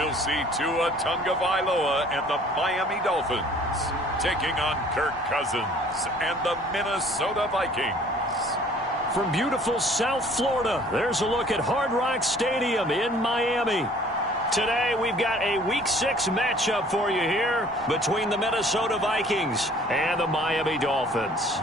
We'll see Tua Tagovailoa and the Miami Dolphins taking on Kirk Cousins and the Minnesota Vikings. From beautiful South Florida, there's a look at Hard Rock Stadium in Miami. Today, we've got a Week 6 matchup for you here between the Minnesota Vikings and the Miami Dolphins.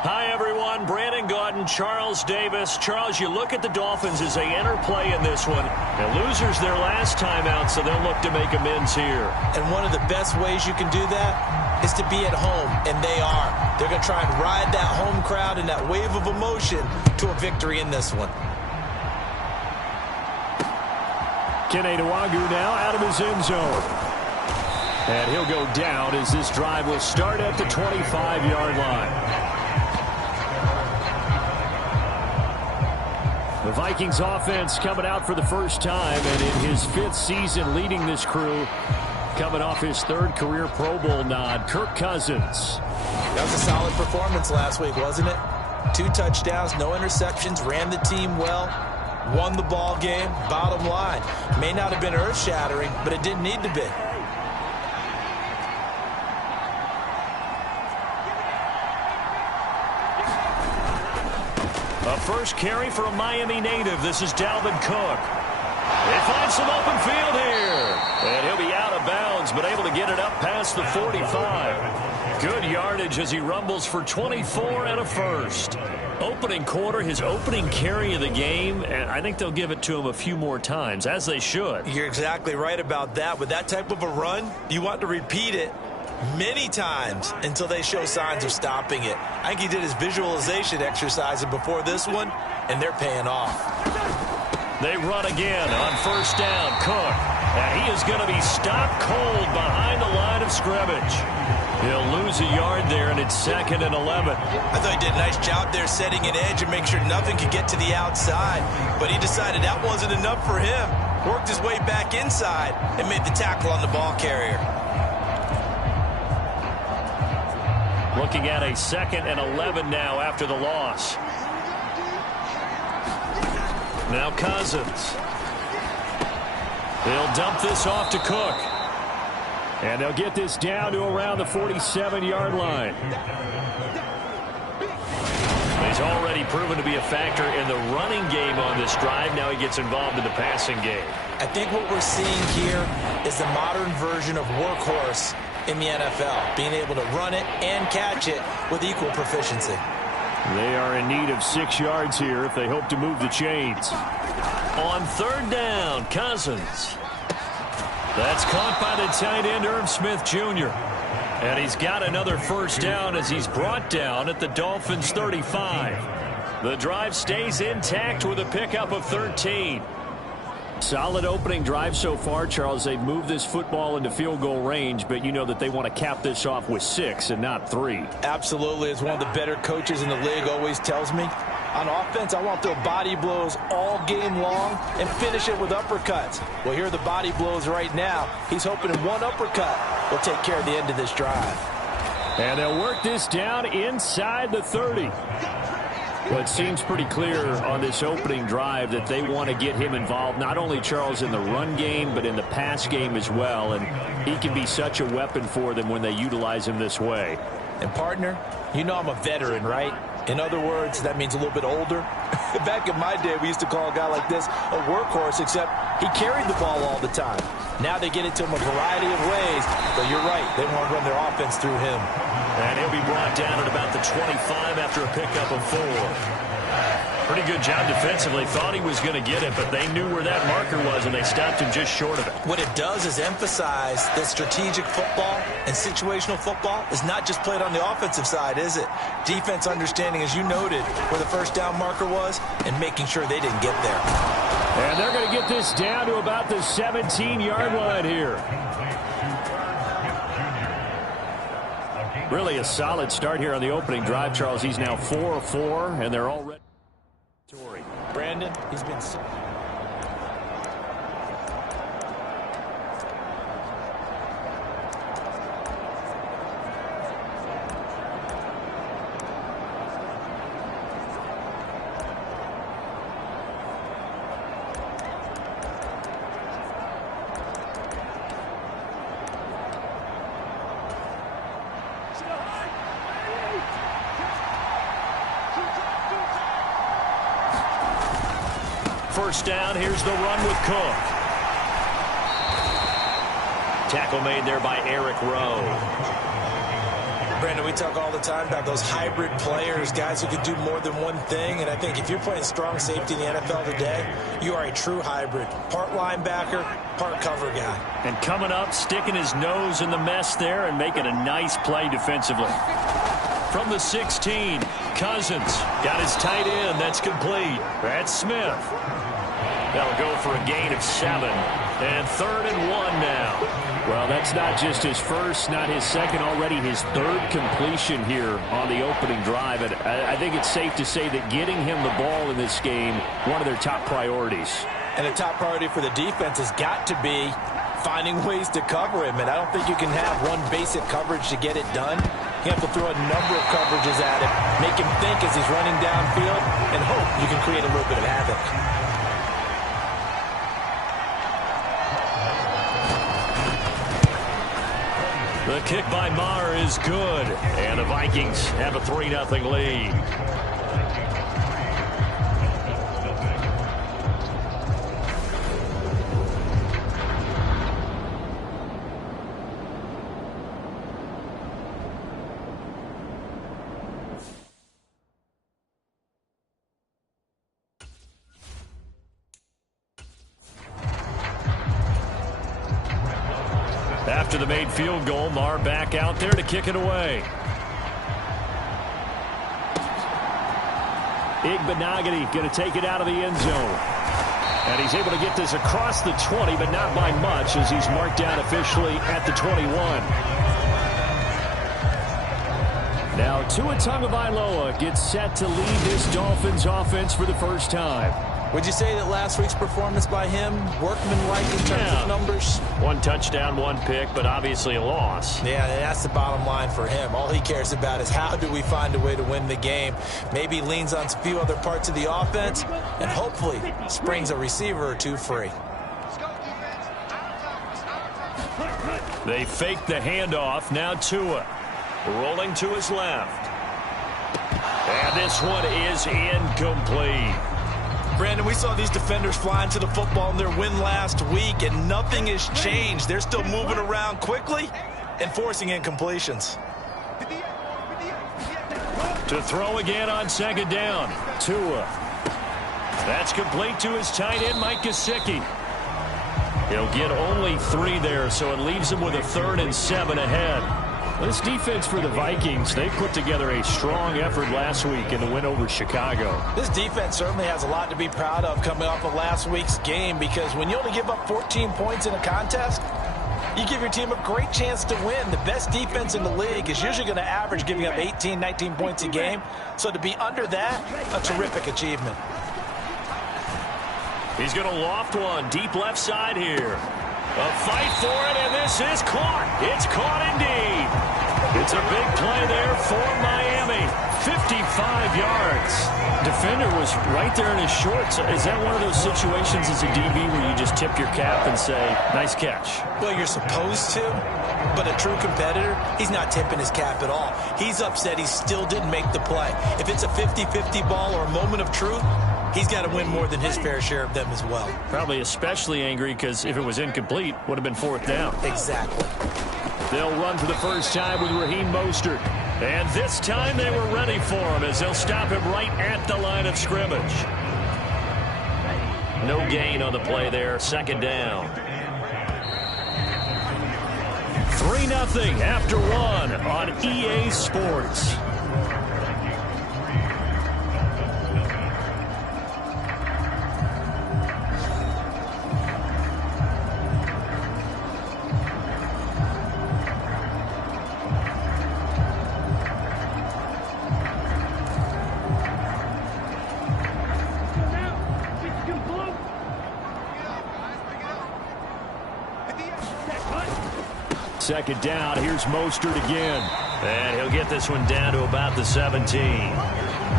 Hi, everyone. Brandon Gaudin, Charles Davis. Charles, you look at the Dolphins as they enter play in this one. The losers their last time out, so they'll look to make amends here. And one of the best ways you can do that is to be at home, and they are. They're going to try and ride that home crowd and that wave of emotion to a victory in this one. Kene Nwangwu now out of his end zone. And he'll go down as this drive will start at the 25-yard line. The Vikings offense coming out for the first time, and in his 5th season leading this crew, coming off his 3rd career Pro Bowl nod, Kirk Cousins. That was a solid performance last week, wasn't it? 2 touchdowns, no interceptions, ran the team well, won the ball game. Bottom line, may not have been earth-shattering, but it didn't need to be. First carry for a Miami native. This is Dalvin Cook. They find some open field here. And he'll be out of bounds, but able to get it up past the 45. Good yardage as he rumbles for 24 and a first. Opening quarter, his opening carry of the game, and I think they'll give it to him a few more times, as they should. You're exactly right about that. With that type of a run, you want to repeat it many times until they show signs of stopping it. I think he did his visualization exercise before this one, and they're paying off. They run again on first down. Cook, and he is going to be stopped cold behind the line of scrimmage. He'll lose a yard there, and it's 2nd and 11. I thought he did a nice job there setting an edge and make sure nothing could get to the outside, but he decided that wasn't enough for him. Worked his way back inside and made the tackle on the ball carrier. Looking at a 2nd and 11 now after the loss. Now Cousins. They'll dump this off to Cook. And they'll get this down to around the 47-yard line. He's already proven to be a factor in the running game on this drive. Now he gets involved in the passing game. I think what we're seeing here is the modern version of workhorse in the NFL, being able to run it and catch it with equal proficiency. They are in need of 6 yards here if they hope to move the chains. On 3rd down, Cousins. That's caught by the tight end, Irv Smith Jr. And he's got another first down as he's brought down at the Dolphins' 35. The drive stays intact with a pickup of 13. Solid opening drive so far, Charles. They've moved this football into field goal range, but you know that they want to cap this off with 6 and not 3. Absolutely. As one of the better coaches in the league always tells me, on offense, I want to throw body blows all game long and finish it with uppercuts. Well, here are the body blows right now. He's hoping in one uppercut will take care of the end of this drive. And they'll work this down inside the 30. Well, it seems pretty clear on this opening drive that they want to get him involved, not only, Charles, in the run game, but in the pass game as well. And he can be such a weapon for them when they utilize him this way. And, partner, you know I'm a veteran, right? In other words, that means a little bit older. Back in my day, we used to call a guy like this a workhorse, except he carried the ball all the time. Now they get it to him a variety of ways, but you're right. They want to run their offense through him. And he'll be brought down at about the 25 after a pickup of 4. Pretty good job defensively. Thought he was going to get it, but they knew where that marker was, and they stopped him just short of it. What it does is emphasize that strategic football and situational football is not just played on the offensive side, is it? Defense understanding, as you noted, where the first down marker was and making sure they didn't get there. And they're going to get this down to about the 17-yard line here. Really a solid start here on the opening drive, Charles. He's now 4 of 4, and they're all ready. Brandon, Brandon. He's been so... First down, here's the run with Cook. Tackle made there by Eric Rowe. Brandon, we talk all the time about those hybrid players, guys who can do more than one thing, and I think if you're playing strong safety in the NFL today, you are a true hybrid. Part linebacker, part cover guy. And coming up, sticking his nose in the mess there and making a nice play defensively. From the 16, Cousins got his tight end. That's complete. That's Smith. That'll go for a gain of 7. And 3rd and 1 now. Well, that's not just his first, not his second, already his 3rd completion here on the opening drive. And I think it's safe to say that getting him the ball in this game, one of their top priorities. And a top priority for the defense has got to be finding ways to cover him. And I don't think you can have one basic coverage to get it done. You have to throw a number of coverages at him, make him think as he's running downfield, and hope you can create a little bit of havoc. The kick by Maher is good, and the Vikings have a 3-0 lead. After the made field goal, Maher back out there to kick it away. Igbenogany going to take it out of the end zone. And he's able to get this across the 20, but not by much as he's marked down officially at the 21. Now Tua Tagovailoa gets set to lead this Dolphins offense for the first time. Would you say that last week's performance by him, workmanlike in terms of numbers? 1 touchdown, 1 pick, but obviously a loss. Yeah, that's the bottom line for him. All he cares about is how do we find a way to win the game. Maybe leans on a few other parts of the offense, and hopefully springs a receiver or 2 free. They fake the handoff. Now Tua rolling to his left. And this one is incomplete. Brandon, we saw these defenders flying to the football in their win last week, and nothing has changed. They're still moving around quickly and forcing incompletions. To throw again on 2nd down. Tua. That's complete to his tight end, Mike Gesicki. He'll get only 3 there, so it leaves him with a 3rd and 7 ahead. This defense for the Vikings, they put together a strong effort last week in the win over Chicago. This defense certainly has a lot to be proud of coming off of last week's game, because when you only give up 14 points in a contest, you give your team a great chance to win. The best defense in the league is usually going to average giving up 18, 19 points a game. So to be under that, a terrific achievement. He's going to loft one deep left side here. A fight for it, and this is caught. It's caught indeed. It's a big play there for Miami. 55 yards. Defender was right there in his shorts. Is that one of those situations as a DB where you just tip your cap and say, nice catch? Well, you're supposed to, but a true competitor, he's not tipping his cap at all. He's upset he still didn't make the play. If it's a 50-50 ball or a moment of truth, he's got to win more than his fair share of them as well. Probably especially angry because if it was incomplete, would have been 4th down. Exactly. They'll run for the first time with Raheem Mostert. And this time they were ready for him as they'll stop him right at the line of scrimmage. No gain on the play there. 2nd down. 3-0 after 1 on EA Sports. second down. Here's Mostert again. And he'll get this one down to about the 17.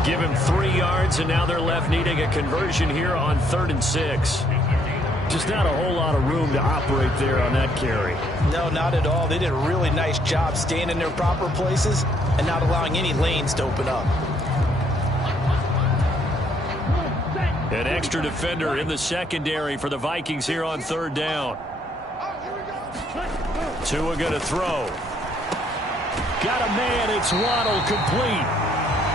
Give him 3 yards, and now they're left needing a conversion here on 3rd and 6. Just not a whole lot of room to operate there on that carry. No, not at all. They did a really nice job staying in their proper places and not allowing any lanes to open up. An extra defender in the secondary for the Vikings here on 3rd down. Tua going to throw. Got a man. It's Waddle, complete.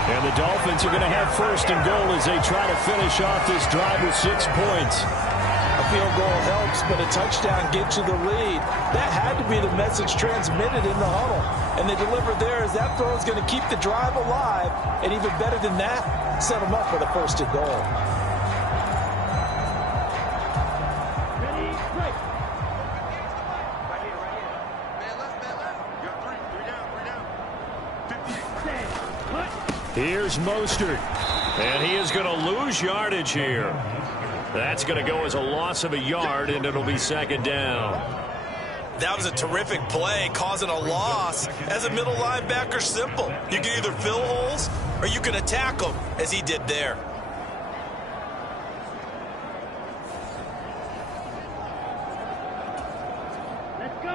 And the Dolphins are going to have 1st and goal as they try to finish off this drive with 6 points. A field goal helps, but a touchdown gets you the lead. That had to be the message transmitted in the huddle. And they delivered there as that throw is going to keep the drive alive. And even better than that, set them up for the 1st and goal. Here's Mostert, and he is going to lose yardage here. That's going to go as a loss of a yard, and it'll be 2nd down. That was a terrific play, causing a loss. As a middle linebacker, simple. You can either fill holes or you can attack them, as he did there.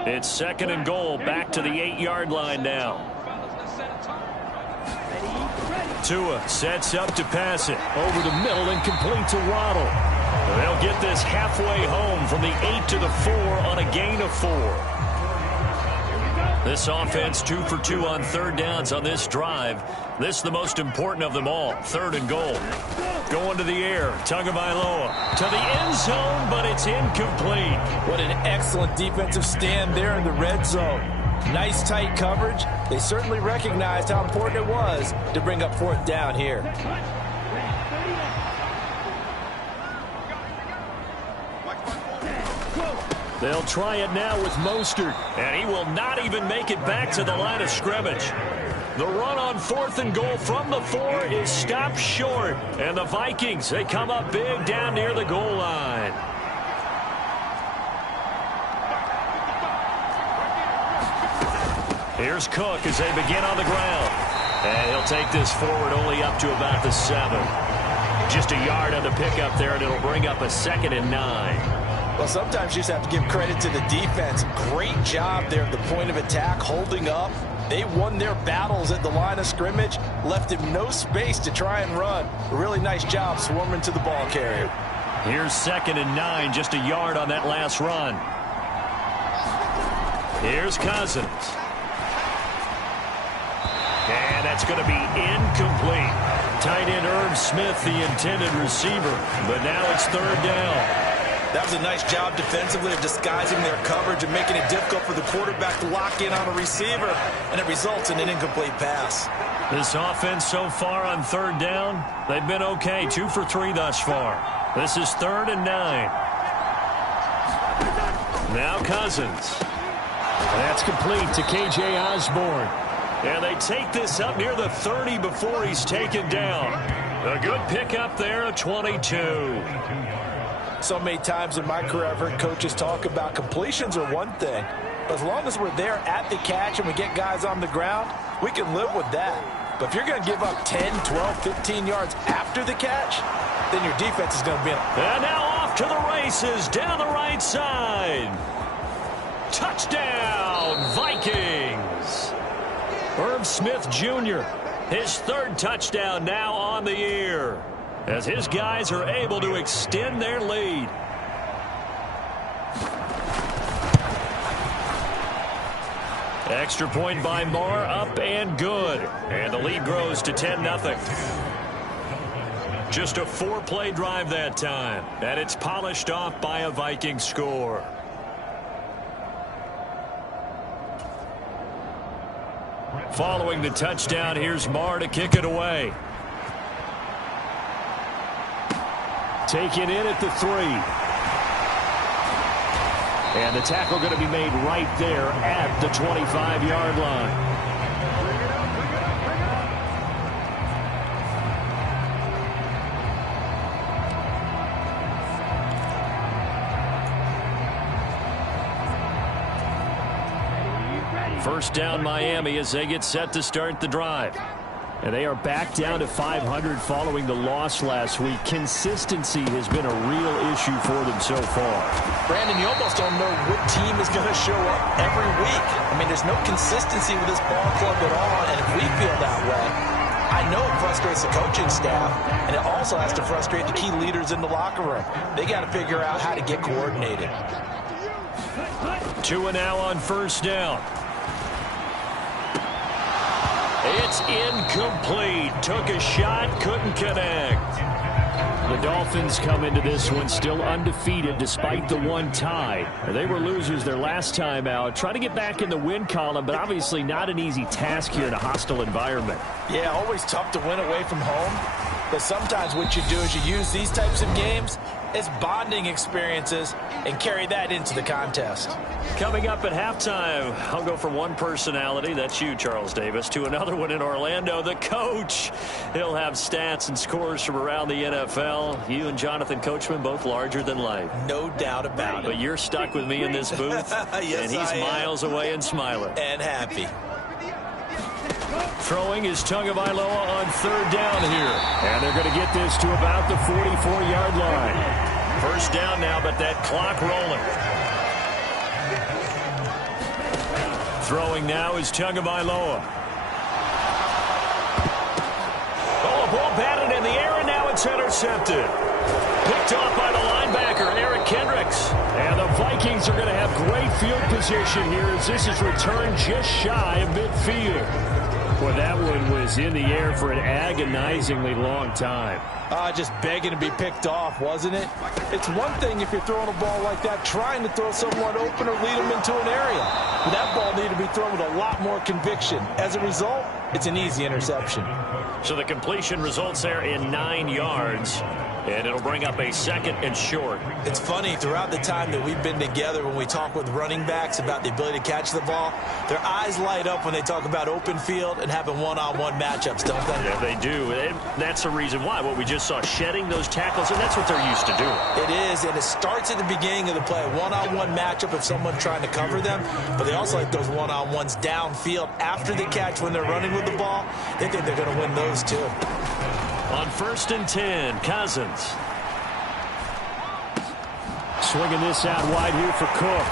It's 2nd and goal, back to the 8-yard line now. Tua sets up to pass it over the middle and complete to Waddle. They'll get this halfway home from the 8 to the 4 on a gain of 4. This offense 2 for 2 on 3rd downs on this drive. This is the most important of them all, 3rd and goal. Going to the air, Tagovailoa to the end zone, but it's incomplete. What an excellent defensive stand there in the red zone. Nice tight coverage. They certainly recognized how important it was to bring up 4th down here. They'll try it now with Mostert, and he will not even make it back to the line of scrimmage. The run on 4th and goal from the 4 is stopped short, and the Vikings, they come up big down near the goal line. Here's Cook as they begin on the ground. And he'll take this forward only up to about the 7. Just a yard on the pickup there, and it'll bring up a 2nd and 9. Well, sometimes you just have to give credit to the defense. Great job there at the point of attack, holding up. They won their battles at the line of scrimmage, left him no space to try and run. A really nice job swarming to the ball carrier. Here's 2nd and 9, just a yard on that last run. Here's Cousins. And that's going to be incomplete. Tight end Irv Smith, the intended receiver. But now it's 3rd down. That was a nice job defensively of disguising their coverage and making it difficult for the quarterback to lock in on a receiver. And it results in an incomplete pass. This offense so far on 3rd down, they've been okay. 2 for 3 thus far. This is 3rd and 9. Now Cousins. That's complete to K.J. Osborne. And they take this up near the 30 before he's taken down. A good pickup there, a 22. So many times in my career I've heard coaches talk about completions are one thing. But as long as we're there at the catch and we get guys on the ground, we can live with that. But if you're going to give up 10, 12, 15 yards after the catch, then your defense is going to be in. And now off to the races down the right side. Touchdown, Vikings. Irv Smith Jr., his 3rd touchdown now on the year, as his guys are able to extend their lead. Extra point by Marr, up and good. And the lead grows to 10-0. Just a 4-play drive that time, and it's polished off by a Viking score. Following the touchdown, here's Marr to kick it away. Taken in at the 3. And the tackle going to be made right there at the 25-yard line. First down Miami as they get set to start the drive. And they are back down to 500 following the loss last week. Consistency has been a real issue for them so far. Brandon, you almost don't know what team is going to show up every week. I mean, there's no consistency with this ball club at all, and if we feel that way, I know it frustrates the coaching staff, and it also has to frustrate the key leaders in the locker room. They got to figure out how to get coordinated. 2 and now on first down. It's incomplete. Took a shot, couldn't connect. The Dolphins come into this one still undefeated despite the one tie. They were losers their last time out. Try to get back in the win column, but obviously not an easy task here in a hostile environment. Yeah, always tough to win away from home. But sometimes what you do is you use these types of games as bonding experiences and carry that into the contest. Coming up at halftime, I'll go from one personality, that's you, Charles Davis, to another one in Orlando, the coach. He'll have stats and scores from around the NFL. You and Jonathan Coachman, both larger than life. No doubt about it. But you're stuck with me in this booth, yes, and he's miles away and smiling. And happy. Throwing is Tagovailoa on third down here. And they're going to get this to about the 44-yard line. First down now, but that clock rolling. Throwing now is Tagovailoa. Oh, a ball batted in the air, and now it's intercepted. Picked off by the linebacker, Eric Kendricks. And the Vikings are going to have great field position here as this is returned just shy of midfield. Well, that one was in the air for an agonizingly long time. Just begging to be picked off, wasn't it? It's one thing if you're throwing a ball like that, trying to throw someone open or lead them into an area. But that ball needed to be thrown with a lot more conviction. As a result, it's an easy interception. So the completion results there in 9 yards. And it'll bring up a second and short. It's funny, throughout the time that we've been together, when we talk with running backs about the ability to catch the ball, their eyes light up when they talk about open field and having one-on-one matchups, don't they? Yeah, they do. And that's the reason why. What we just saw, shedding those tackles, and that's what they're used to doing. It is, and it starts at the beginning of the play. One-on-one matchup if someone's trying to cover them, but they also like those one-on-ones downfield after the catch when they're running with the ball. They think they're going to win those too. On first and 10, Cousins. Swinging this out wide here for Cook.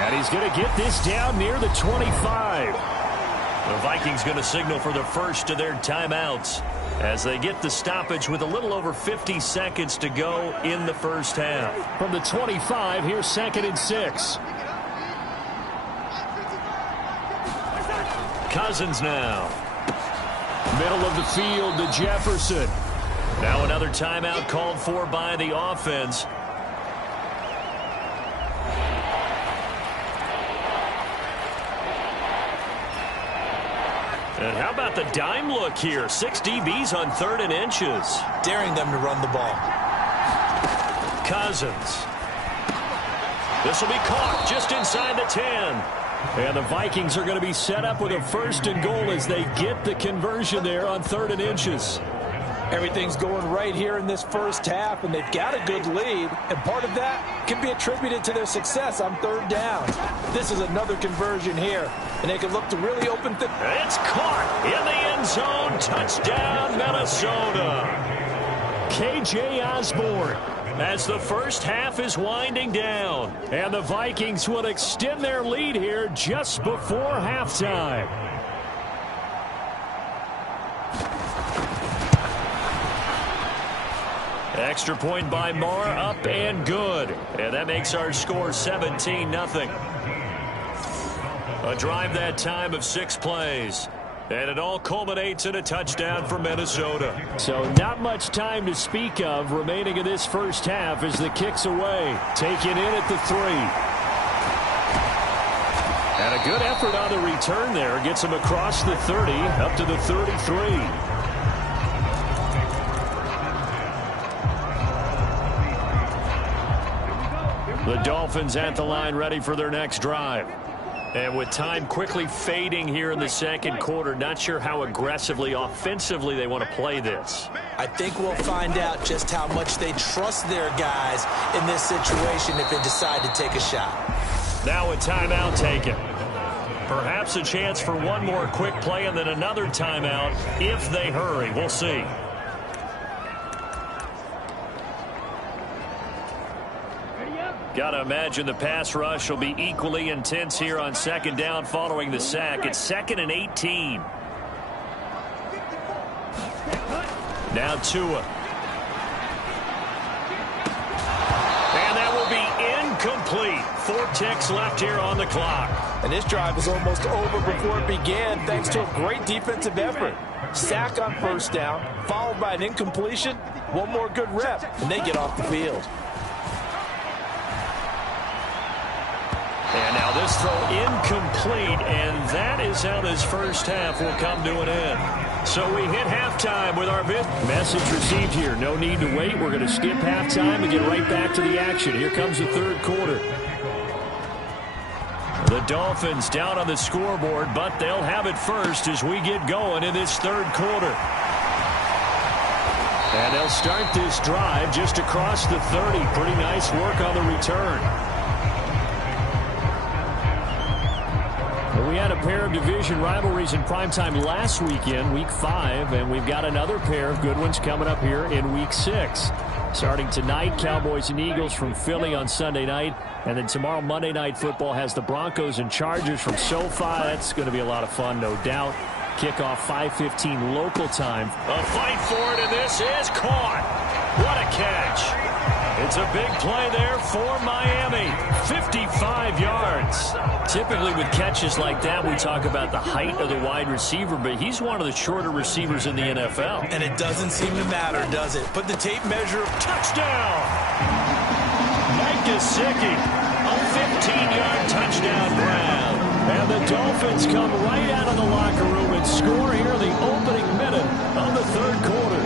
And he's going to get this down near the 25. The Vikings going to signal for the first of their timeouts as they get the stoppage with a little over 50 seconds to go in the first half. From the 25, here's second and 6. Cousins now. Middle of the field to Jefferson. Now another timeout called for by the offense. And how about the dime look here? 6 DBs on third and inches. Daring them to run the ball. Cousins. This will be caught just inside the 10. And the Vikings are going to be set up with a first and goal as they get the conversion there on third and inches. Everything's going right here in this first half, and they've got a good lead. And part of that can be attributed to their success on third down. This is another conversion here, and they can look to really open things. It's caught in the end zone. Touchdown, Minnesota. KJ Osborne. As the first half is winding down. And the Vikings will extend their lead here just before halftime. Extra point by Marr, up and good. And that makes our score 17-0. A drive that time of 6 plays. And it all culminates in a touchdown for Minnesota. So not much time to speak of remaining in this first half as the kick's away. Taken in at the 3. And a good effort on the return there. Gets him across the 30 up to the 33. The Dolphins at the line ready for their next drive. And with time quickly fading here in the second quarter, not sure how aggressively, offensively they want to play this. I think we'll find out just how much they trust their guys in this situation if they decide to take a shot. Now a timeout taken. Perhaps a chance for one more quick play and then another timeout if they hurry. We'll see. Gotta imagine the pass rush will be equally intense here on second down following the sack. It's 2nd and 18. Now Tua. And that will be incomplete. 4 ticks left here on the clock. And this drive was almost over before it began thanks to a great defensive effort. Sack on first down, followed by an incompletion. One more good rep, and they get off the field. And now this throw incomplete, and that is how this first half will come to an end. So we hit halftime with our message received here. No need to wait. We're going to skip halftime and get right back to the action. Here comes the third quarter. The Dolphins down on the scoreboard, but they'll have it first as we get going in this third quarter. And they'll start this drive just across the 30. Pretty nice work on the return. We had a pair of division rivalries in primetime last weekend, Week 5, and we've got another pair of good ones coming up here in Week 6. Starting tonight, Cowboys and Eagles from Philly on Sunday night, and then tomorrow Monday Night Football has the Broncos and Chargers from SoFi. That's going to be a lot of fun, no doubt. Kickoff 5:15 local time. A fight for it, and this is caught. What a catch. It's a big play there for Miami. 55 yards. Typically with catches like that, we talk about the height of the wide receiver, but he's one of the shorter receivers in the NFL. And it doesn't seem to matter, does it? Put the tape measure. Touchdown! Mike Gesicki, a 15-yard touchdown grab. And the Dolphins come right out of the locker room and score here in the opening minute of the third quarter.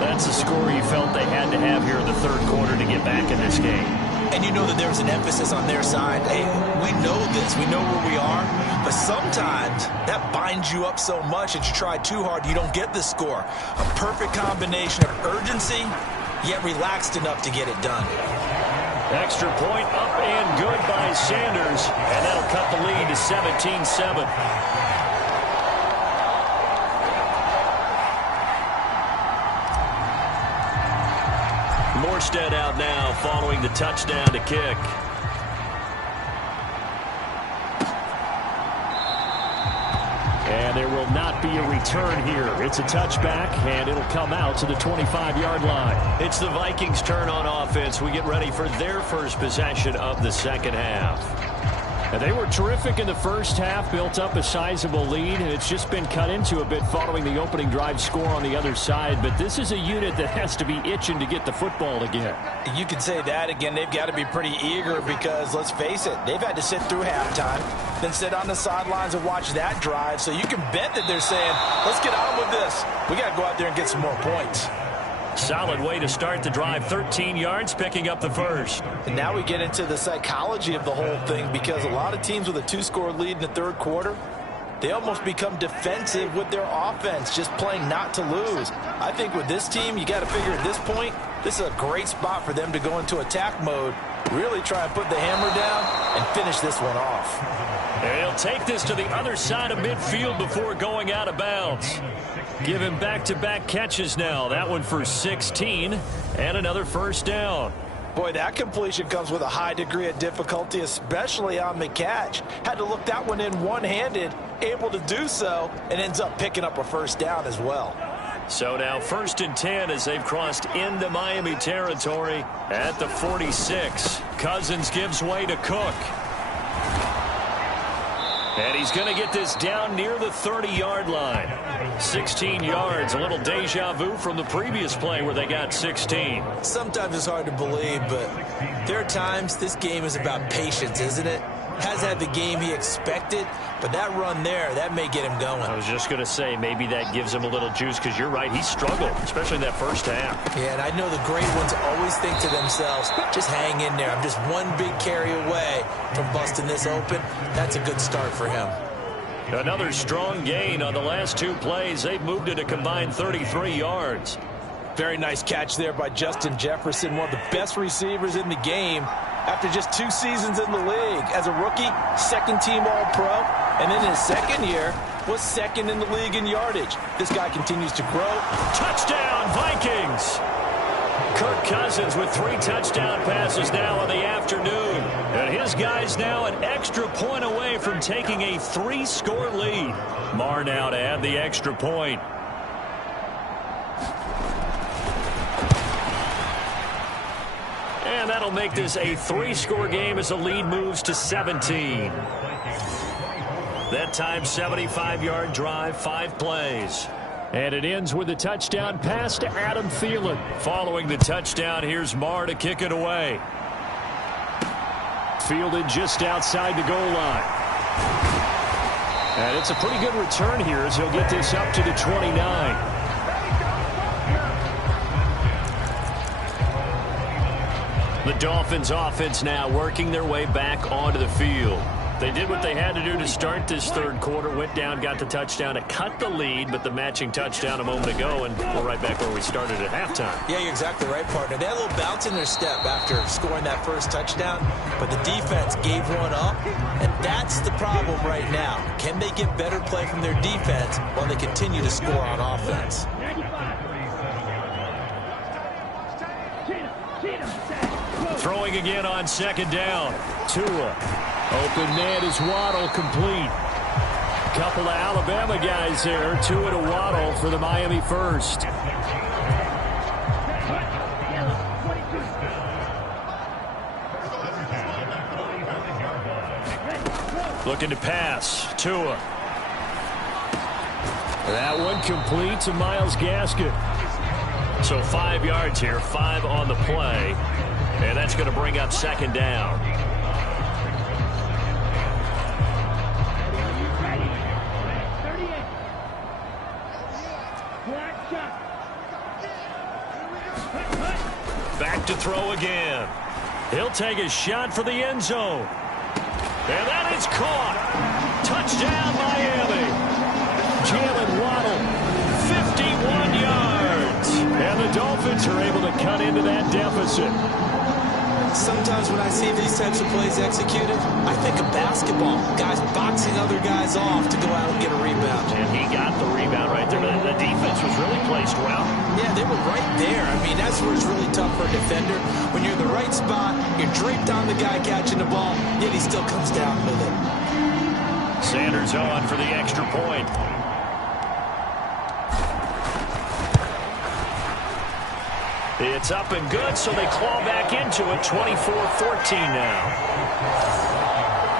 That's the score you felt they had to have here in the third quarter to get back in this game. And you know that there's an emphasis on their side. Hey, we know this. We know where we are. But sometimes that binds you up so much that you try too hard, you don't get the score. A perfect combination of urgency, yet relaxed enough to get it done. Extra point up and good by Sanders. And that'll cut the lead to 17-7. Morstead out now following the touchdown to kick. And there will not be a return here. It's a touchback, and it'll come out to the 25-yard line. It's the Vikings' turn on offense. We get ready for their first possession of the second half. And they were terrific in the first half, built up a sizable lead, and it's just been cut into a bit following the opening drive score on the other side. But this is a unit that has to be itching to get the football again. You could say that again. They've got to be pretty eager because, let's face it, they've had to sit through halftime, then sit on the sidelines and watch that drive. So you can bet that they're saying, let's get on with this. We got to go out there and get some more points. Solid way to start the drive. 13 yards, picking up the first. And now we get into the psychology of the whole thing, because a lot of teams with a 2-score lead in the third quarter, they almost become defensive with their offense, just playing not to lose. I think with this team, you got to figure at this point, this is a great spot for them to go into attack mode, really try and put the hammer down and finish this one off. And he'll take this to the other side of midfield before going out of bounds. Give him back-to-back catches now. That one for 16 and another first down. Boy, that completion comes with a high degree of difficulty, especially on the catch. Had to look that one in one-handed, able to do so, and ends up picking up a first down as well. So now 1st and 10 as they've crossed into Miami territory at the 46. Cousins gives way to Cook. And he's going to get this down near the 30-yard line. 16 yards, a little deja vu from the previous play where they got 16. Sometimes it's hard to believe, but there are times this game is about patience, isn't it? Has had the game he expected, but that run there, that may get him going. I was just going to say, maybe that gives him a little juice, because you're right, he struggled, especially in that first half. Yeah, and I know the great ones always think to themselves, just hang in there. I'm just one big carry away from busting this open. That's a good start for him. Another strong gain on the last 2 plays. They've moved it a combined 33 yards. Very nice catch there by Justin Jefferson, one of the best receivers in the game after just 2 seasons in the league. As a rookie, second-team All-Pro, and in his second year, was second in the league in yardage. This guy continues to grow. Touchdown, Vikings! Kirk Cousins with 3 touchdown passes now in the afternoon. And his guys now an extra point away from taking a 3-score lead. Marr now to add the extra point. And that'll make this a 3-score game as the lead moves to 17. That time, 75-yard drive, 5 plays. And it ends with a touchdown pass to Adam Thielen. Following the touchdown, here's Marr to kick it away. Fielded just outside the goal line. And it's a pretty good return here as he'll get this up to the 29. The Dolphins offense now working their way back onto the field. They did what they had to do to start this third quarter, went down, got the touchdown to cut the lead, but the matching touchdown a moment ago, and we're right back where we started at halftime. Yeah, you're exactly right, partner. They had a little bounce in their step after scoring that first touchdown, but the defense gave one up, and that's the problem right now. Can they get better play from their defense while they continue to score on offense? Throwing again on second down. Tua. Open man is Waddle complete. Couple of Alabama guys there. Tua to Waddle for the Miami first. Looking to pass. Tua. That one complete to Myles Gaskin. So 5 yards here, 5 on the play. And that's going to bring up second down. Back to throw again. He'll take a shot for the end zone. And that is caught. Touchdown, Miami. Jalen Waddle, 51 yards. And the Dolphins are able to cut into that deficit. Sometimes when I see these types of plays executed, I think of basketball. Guys boxing other guys off to go out and get a rebound. And he got the rebound right there. The defense was really placed well. Yeah, they were right there. I mean, that's where it's really tough for a defender. When you're in the right spot, you're draped on the guy catching the ball, yet he still comes down with it. Sanders on for the extra point. It's up and good, so they claw back into it, 24-14 now.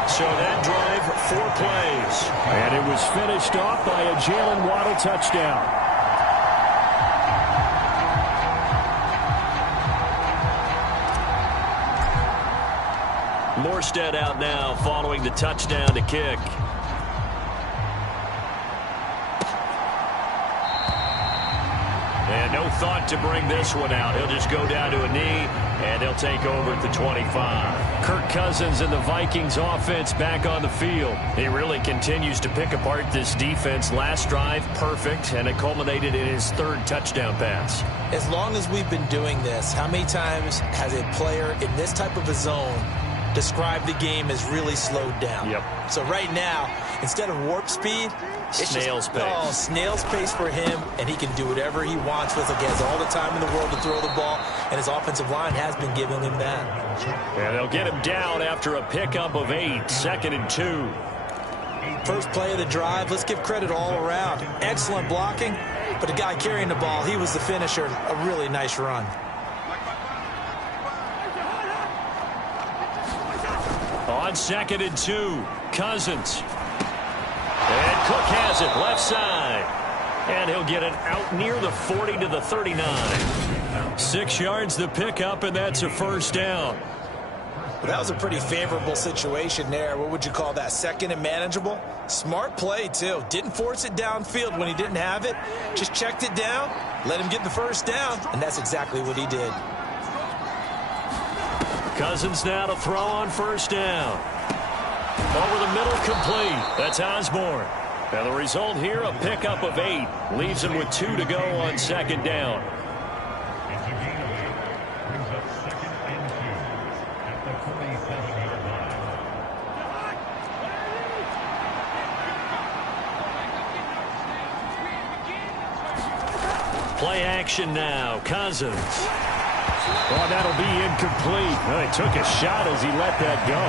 So that drive, 4 plays. And it was finished off by a Jalen Waddle touchdown. Morstead out now following the touchdown to kick. And no thought to bring this one out. He'll just go down to a knee, and he'll take over at the 25. Kirk Cousins and the Vikings offense back on the field. He really continues to pick apart this defense. Last drive, perfect, and it culminated in his 3rd touchdown pass. As long as we've been doing this, how many times has a player in this type of a zone described the game as really slowed down? Yep. So right now, instead of warp speed, it's snail's just, pace. Oh, snail's pace for him, and he can do whatever he wants with it. He has all the time in the world to throw the ball, and his offensive line has been giving him that. And they'll get him down after a pickup of 8, 2nd and 2. First play of the drive, let's give credit all around. Excellent blocking, but the guy carrying the ball, he was the finisher. A really nice run. On 2nd and 2, Cousins. And Cook has it left side. And he'll get it out near the 40 to the 39. 6 yards the pickup, and that's a first down. Well, that was a pretty favorable situation there. What would you call that? 2nd and manageable? Smart play, too. Didn't force it downfield when he didn't have it. Just checked it down, let him get the first down, and that's exactly what he did. Cousins now to throw on first down. Over the middle, complete. That's Osborne. And the result here, a pickup of 8. Leaves him with 2 to go on 2nd down. Play action now. Cousins. Oh, that'll be incomplete. Well, he took a shot as he let that go.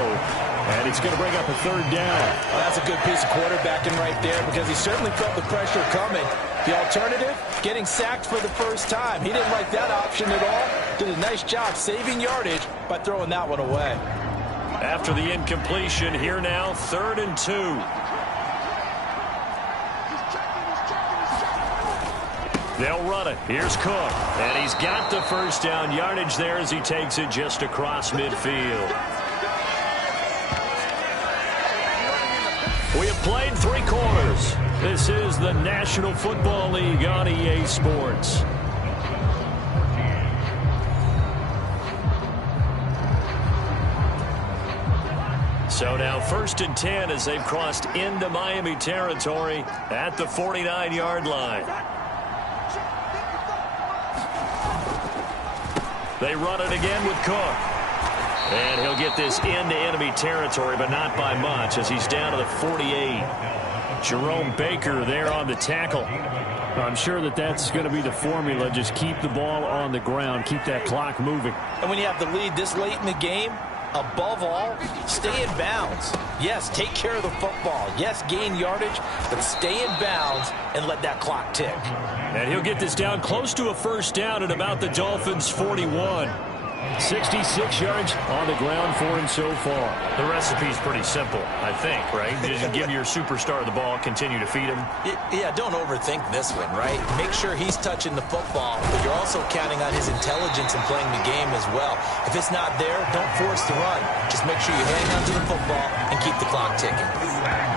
And it's going to bring up a third down. Well, that's a good piece of quarterbacking right there because he certainly felt the pressure coming. The alternative, getting sacked for the first time. He didn't like that option at all. Did a nice job saving yardage by throwing that one away. After the incompletion, here now, 3rd and 2. They'll run it. Here's Cook. And he's got the first down yardage there as he takes it just across midfield. We have played 3 quarters. This is the National Football League on EA Sports. So now 1st and 10 as they've crossed into Miami territory at the 49-yard line. They run it again with Cook. And he'll get this into enemy territory, but not by much as he's down to the 48. Jerome Baker there on the tackle. I'm sure that that's going to be the formula. Just keep the ball on the ground. Keep that clock moving. And when you have the lead this late in the game, above all, stay in bounds. Yes, take care of the football. Yes, gain yardage, but stay in bounds and let that clock tick. And he'll get this down close to a first down at about the Dolphins' 41. 66 yards on the ground for him so far. The recipe's pretty simple, I think, right? Just give your superstar the ball, continue to feed him. Yeah, don't overthink this one, right? Make sure he's touching the football, but you're also counting on his intelligence in playing the game as well. If it's not there, don't force the run. Just make sure you hang on to the football and keep the clock ticking.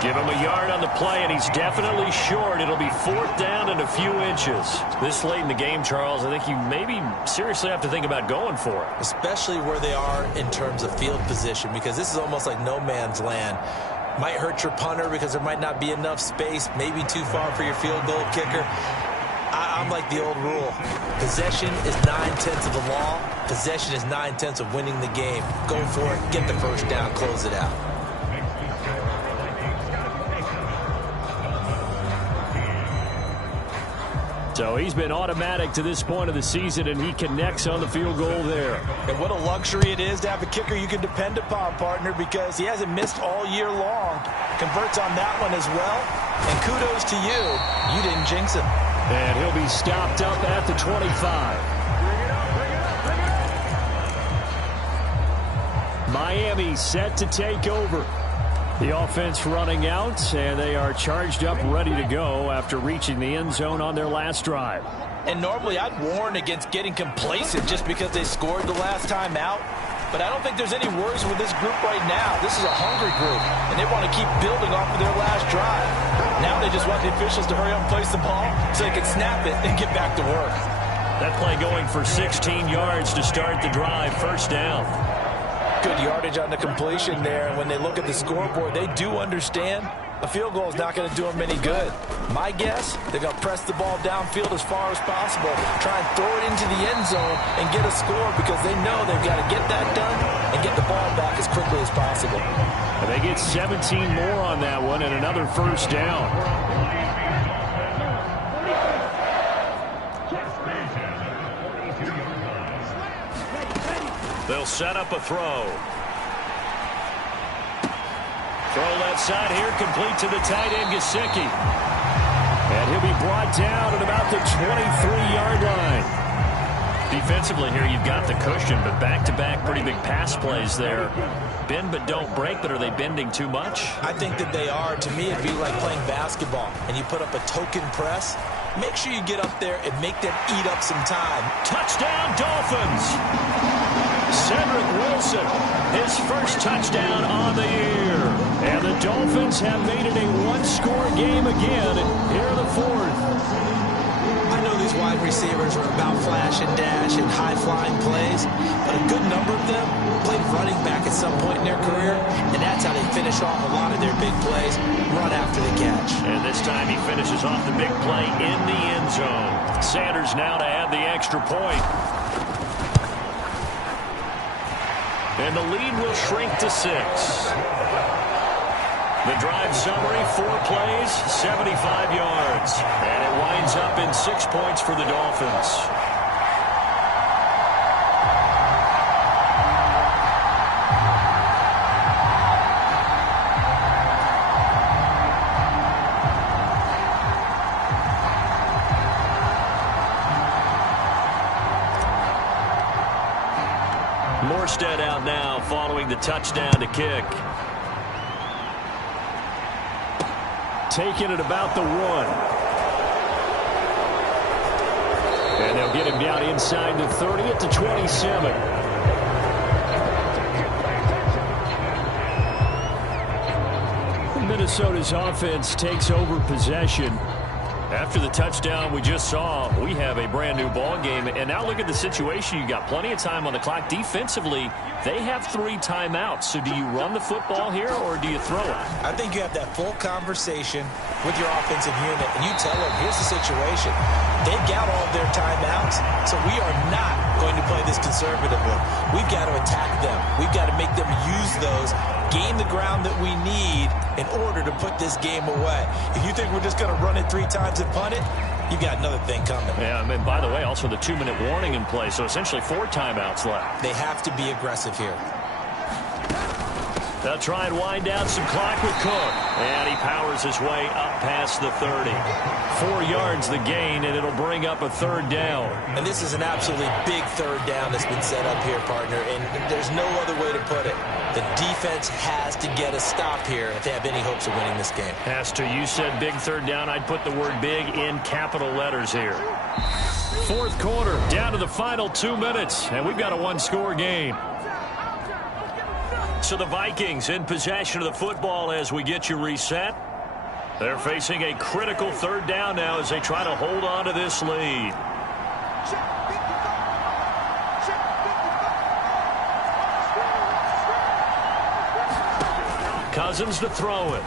Give him a yard on the play, and he's definitely short. It'll be 4th down and a few inches. This late in the game, Charles, I think you maybe seriously have to think about going for it. Especially where they are in terms of field position, because this is almost like no man's land. Might hurt your punter because there might not be enough space, maybe too far for your field goal kicker. I'm like the old rule. Possession is 9/10 of the law. Possession is 9/10 of winning the game. Go for it, get the first down, close it out. So he's been automatic to this point of the season, and he connects on the field goal there. And what a luxury it is to have a kicker you can depend upon, partner, because he hasn't missed all year long. Converts on that one as well. And kudos to you. You didn't jinx him. And he'll be stopped up at the 25. Miami set to take over. The offense running out, and they are charged up, ready to go after reaching the end zone on their last drive. And normally I'd warn against getting complacent just because they scored the last time out. But I don't think there's any worries with this group right now. This is a hungry group, and they want to keep building off of their last drive. Now they just want the officials to hurry up and place the ball so they can snap it and get back to work. That play going for 16 yards to start the drive. First down. Good yardage on the completion there. And when they look at the scoreboard, they do understand a field goal is not going to do them any good. My guess, they're going to press the ball downfield as far as possible, try and throw it into the end zone and get a score because they know they've got to get that done and get the ball back as quickly as possible. And they get 17 more on that one and another first down. They'll set up a throw. Throw left side here, complete to the tight end, Gesicki. And he'll be brought down at about the 23-yard line. Defensively here, you've got the cushion, but back-to-back pretty big pass plays there. Bend but don't break, but are they bending too much? I think that they are. To me, it'd be like playing basketball, and you put up a token press. Make sure you get up there and make them eat up some time. Touchdown, Dolphins! Cedric Wilson, his first touchdown on the year. And the Dolphins have made it a one-score game again here in the fourth. I know these wide receivers are about flash and dash and high-flying plays, but a good number of them played running back at some point in their career, and that's how they finish off a lot of their big plays, run after the catch. And this time he finishes off the big play in the end zone. Sanders now to add the extra point. And the lead will shrink to 6. The drive summary, 4 plays, 75 yards. And it winds up and 6 points for the Dolphins. Morstead out now following the touchdown to kick. Taking it about the 1. And they'll get him down inside the 30 at the 27. Minnesota's offense takes over possession. After the touchdown we just saw, we have a brand new ball game. And now look at the situation. You got plenty of time on the clock. Defensively, they have 3 timeouts. So do you run the football here or do you throw it? I think you have that full conversation with your offensive unit, and you tell them, here's the situation. They've got all their timeouts, so we are not going to play this conservatively. We've got to attack them. We've got to make them use those, gain the ground that we need in order to put this game away. If you think we're just going to run it 3 times and punt it, you've got another thing coming. Yeah, I mean, by the way, also the 2-minute warning in play, so essentially 4 timeouts left. They have to be aggressive here. They'll try and wind down some clock with Cook. And he powers his way up past the 30. 4 yards the gain, and it'll bring up a 3rd down. And this is an absolutely big 3rd down that's been set up here, partner, and there's no other way to put it. The defense has to get a stop here if they have any hopes of winning this game. Has to. You said big 3rd down. I'd put the word big in capital letters here. 4th quarter, down to the final 2 minutes, and we've got a 1-score game. So the Vikings in possession of the football as we get you reset. They're facing a critical 3rd down now as they try to hold on to this lead. Cousins to throw it.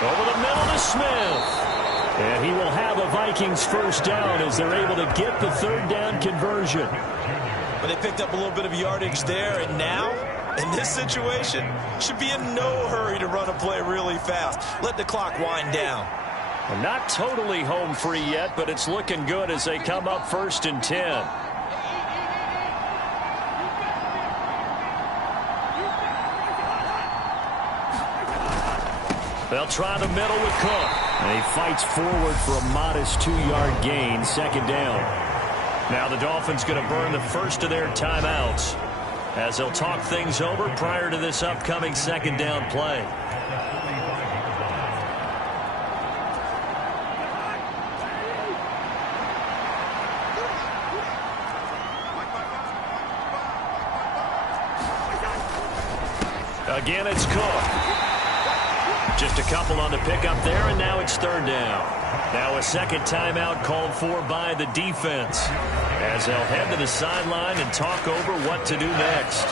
Over the middle to Smith. And he will have a Vikings 1st down as they're able to get the 3rd down conversion. But they picked up a little bit of yardage there, and now, in this situation, should be in no hurry to run a play really fast. Let the clock wind down. Well, not totally home free yet, but it's looking good as they come up 1st and 10. They'll try the middle with Cook. And he fights forward for a modest 2-yard gain, 2nd down. Now the Dolphins going to burn the first of their timeouts as they'll talk things over prior to this upcoming 2nd down play. Again, it's Cook. Just a couple on the pickup there, and now it's 3rd down. Now a 2nd timeout called for by the defense as they'll head to the sideline and talk over what to do next.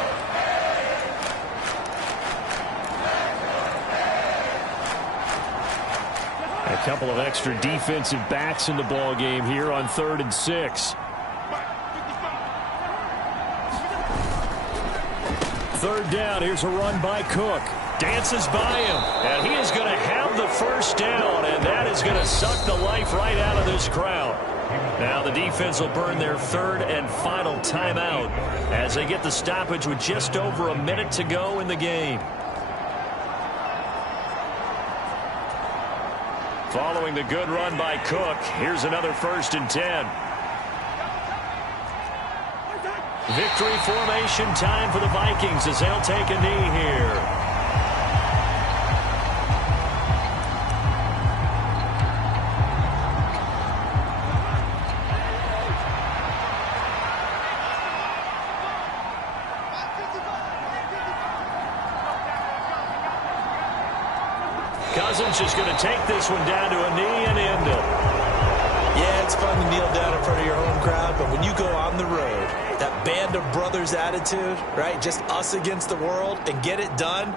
A couple of extra defensive backs in the ball game here on 3rd and 6. 3rd down. Here's a run by Cook. Dances by him, and he is going to have the 1st down, and that is going to suck the life right out of this crowd. Now the defense will burn their 3rd and final timeout as they get the stoppage with just over a minute to go in the game. Following the good run by Cook, here's another 1st and 10. Victory formation time for the Vikings as they'll take a knee here. Cousins is going to take this one down to a knee and end it. Yeah, it's fun to kneel down in front of your home crowd, but when you go on the road, that band of brothers attitude, right? Just us against the world and get it done.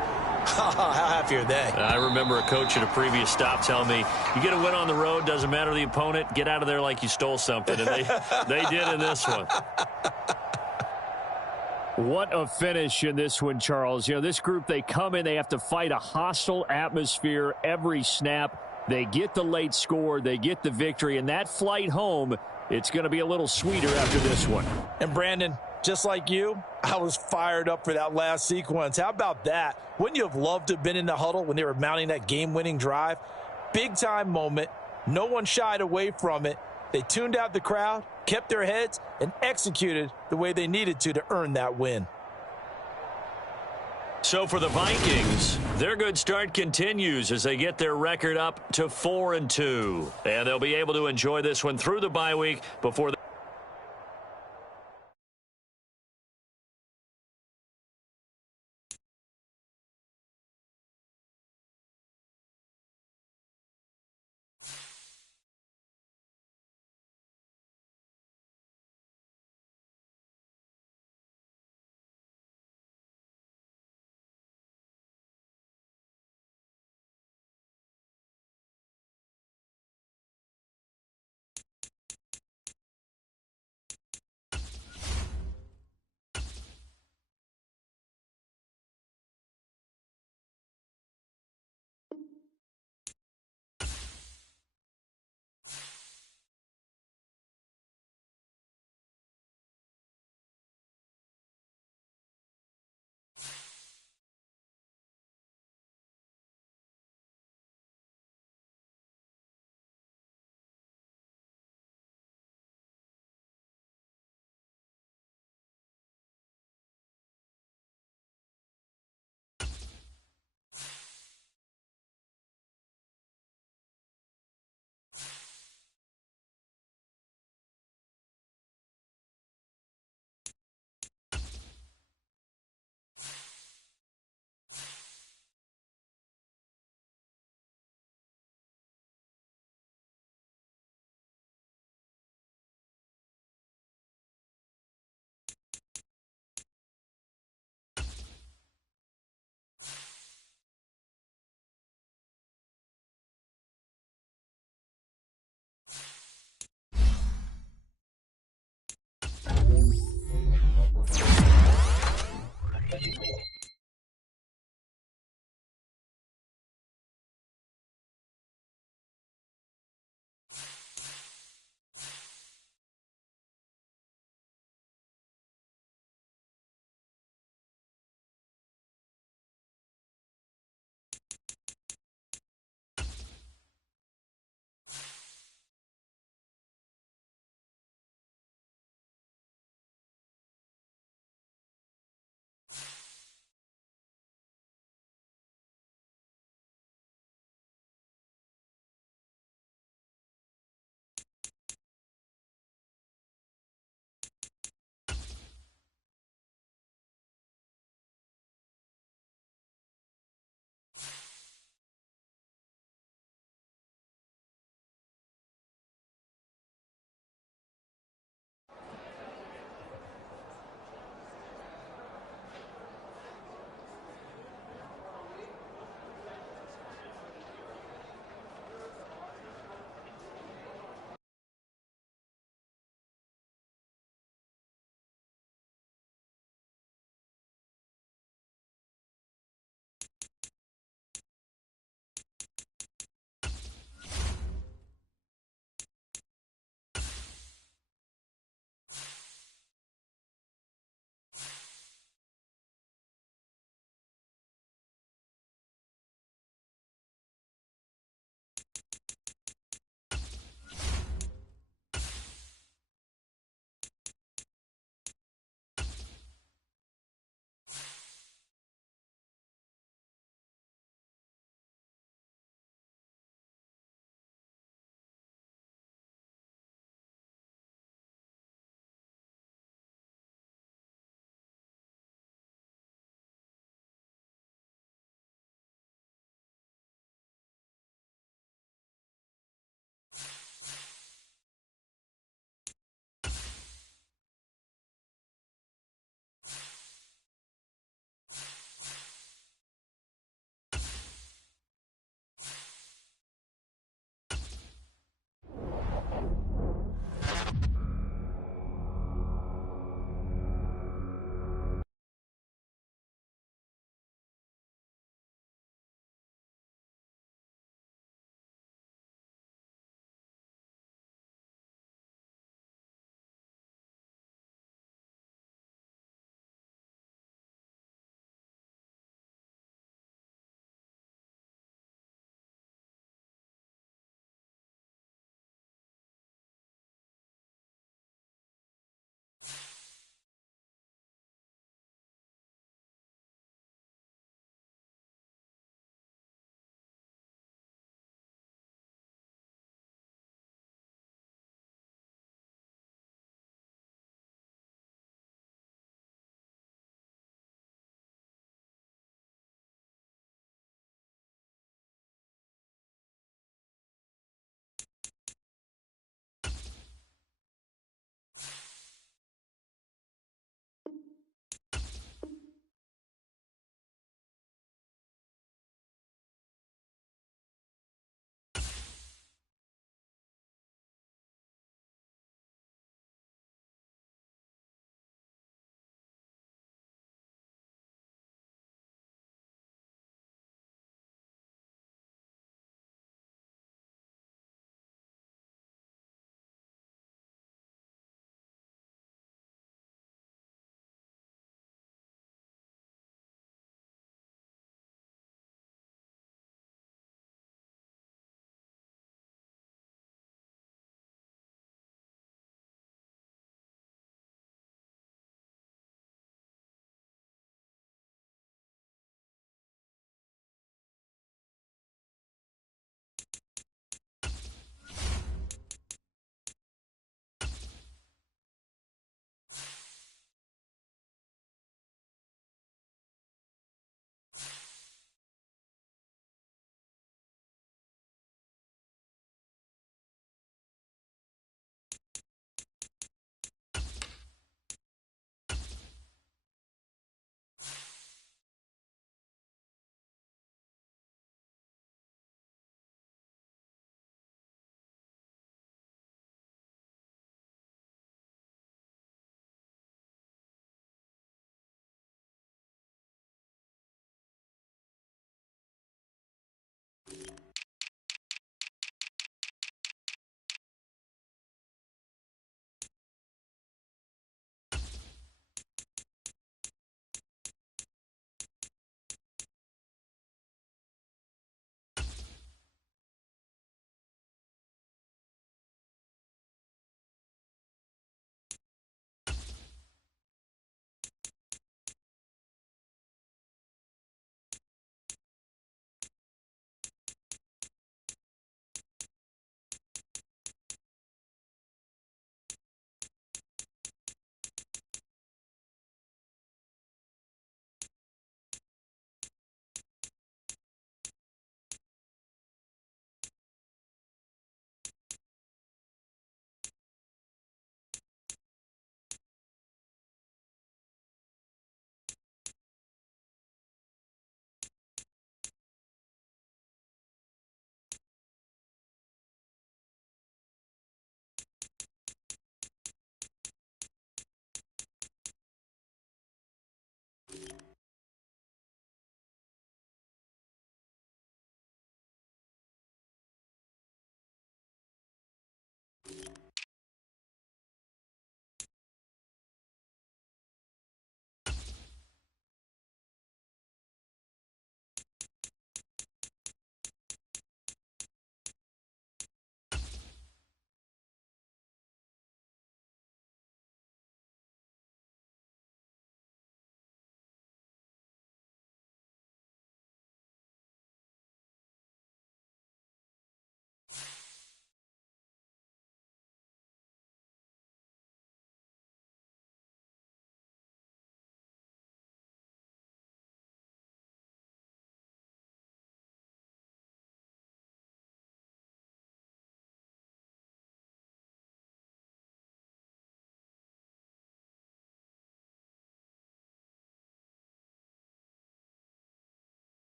How happy are they? I remember a coach at a previous stop telling me, you get a win on the road, doesn't matter the opponent, get out of there like you stole something. And they did in this one. What a finish in this one, Charles. You know, this group, they come in, they have to fight a hostile atmosphere every snap. They get the late score, they get the victory, and that flight home, it's going to be a little sweeter after this one. And Brandon, just like you, I was fired up for that last sequence. How about that? Wouldn't you have loved to have been in the huddle when they were mounting that game-winning drive? Big-time moment. No one shied away from it. They tuned out the crowd, kept their heads, and executed the way they needed to earn that win. So for the Vikings, their good start continues as they get their record up to 4-2. And they'll be able to enjoy this one through the bye week before